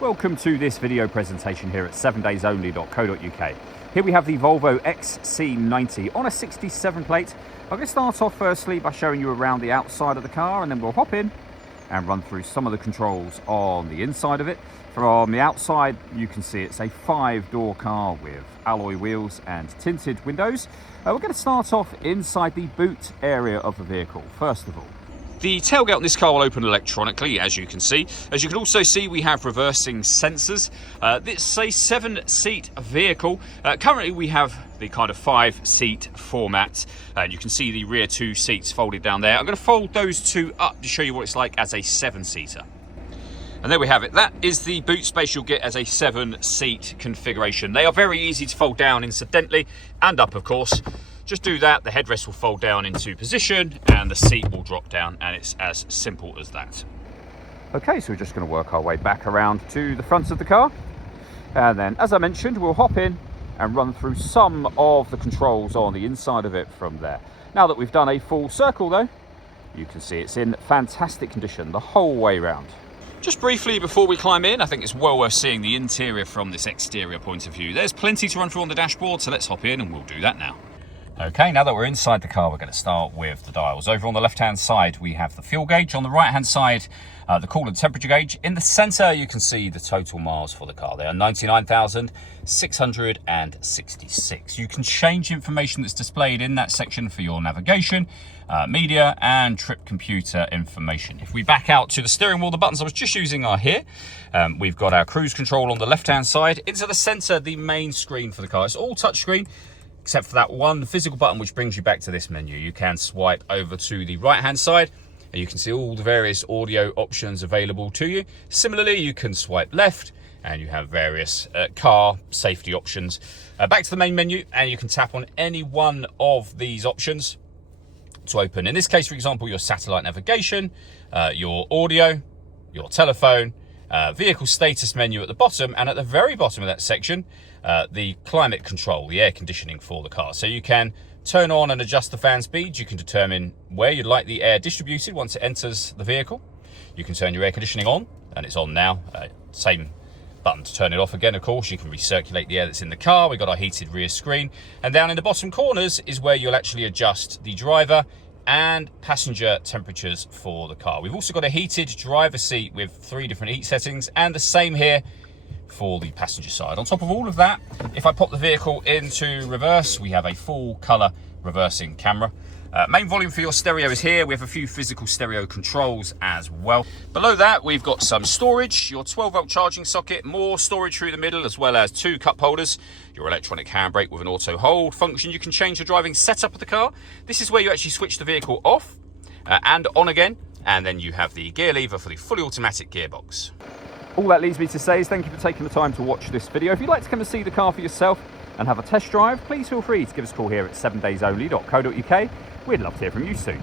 Welcome to this video presentation here at 7daysonly.co.uk. Here we have the Volvo XC90 on a 67 plate. I'm going to start off firstly by showing you around the outside of the car, and then we'll hop in and run through some of the controls on the inside of it. From the outside, you can see it's a 5-door car with alloy wheels and tinted windows. We're going to start off inside the boot area of the vehicle, first of all. The tailgate on this car will open electronically, as you can see. As you can also see, we have reversing sensors. This is a 7-seat vehicle. Currently, we have the kind of 5-seat format, and you can see the rear 2 seats folded down there. I'm going to fold those 2 up to show you what it's like as a 7-seater. And there we have it. That is the boot space you'll get as a 7-seat configuration. They are very easy to fold down incidentally, and up, of course. Just do that, the headrest will fold down into position and the seat will drop down, and it's as simple as that. Okay, so we're just going to work our way back around to the front of the car. And then, as I mentioned, we'll hop in and run through some of the controls on the inside of it from there. Now that we've done a full circle though, you can see it's in fantastic condition the whole way round. Just briefly before we climb in, I think it's well worth seeing the interior from this exterior point of view. There's plenty to run through on the dashboard, so let's hop in and we'll do that now. Okay, now that we're inside the car, we're going to start with the dials. Over on the left-hand side, we have the fuel gauge. On the right-hand side, the coolant temperature gauge. In the centre, you can see the total miles for the car. They are 99,666. You can change information that's displayed in that section for your navigation, media, and trip computer information. If we back out to the steering wheel, the buttons I was just using are here. We've got our cruise control on the left-hand side. Into the centre, the main screen for the car. It's all touchscreen, except for that one physical button which brings you back to this menu. You can swipe over to the right hand side and you can see all the various audio options available to you. Similarly, you can swipe left and you have various car safety options. Back to the main menu, and you can tap on any one of these options to open. In this case, for example, your satellite navigation, your audio, your telephone, vehicle status menu at the bottom, and at the very bottom of that section, the climate control, the air conditioning for the car. So you can turn on and adjust the fan speed. You can determine where you'd like the air distributed once it enters the vehicle. You can turn your air conditioning on, and it's on now. Same button to turn it off again, of course. You can recirculate the air that's in the car. We've got our heated rear screen. And down in the bottom corners is where you'll actually adjust the driver and passenger temperatures for the car. We've also got a heated driver seat with 3 different heat settings, and the same here for the passenger side. On top of all of that, if I pop the vehicle into reverse, we have a full color reversing camera. Main volume for your stereo is here. We have a few physical stereo controls as well. Below that, we've got some storage, your 12-volt charging socket, more storage through the middle, as well as 2 cup holders, your electronic handbrake with an auto hold function. You can change the driving setup of the car. This is where you actually switch the vehicle off and on again, and then you have the gear lever for the fully automatic gearbox. All that leaves me to say is thank you for taking the time to watch this video. If you'd like to come and see the car for yourself and have a test drive, please feel free to give us a call here at 7daysonly.co.uk. We'd love to hear from you soon.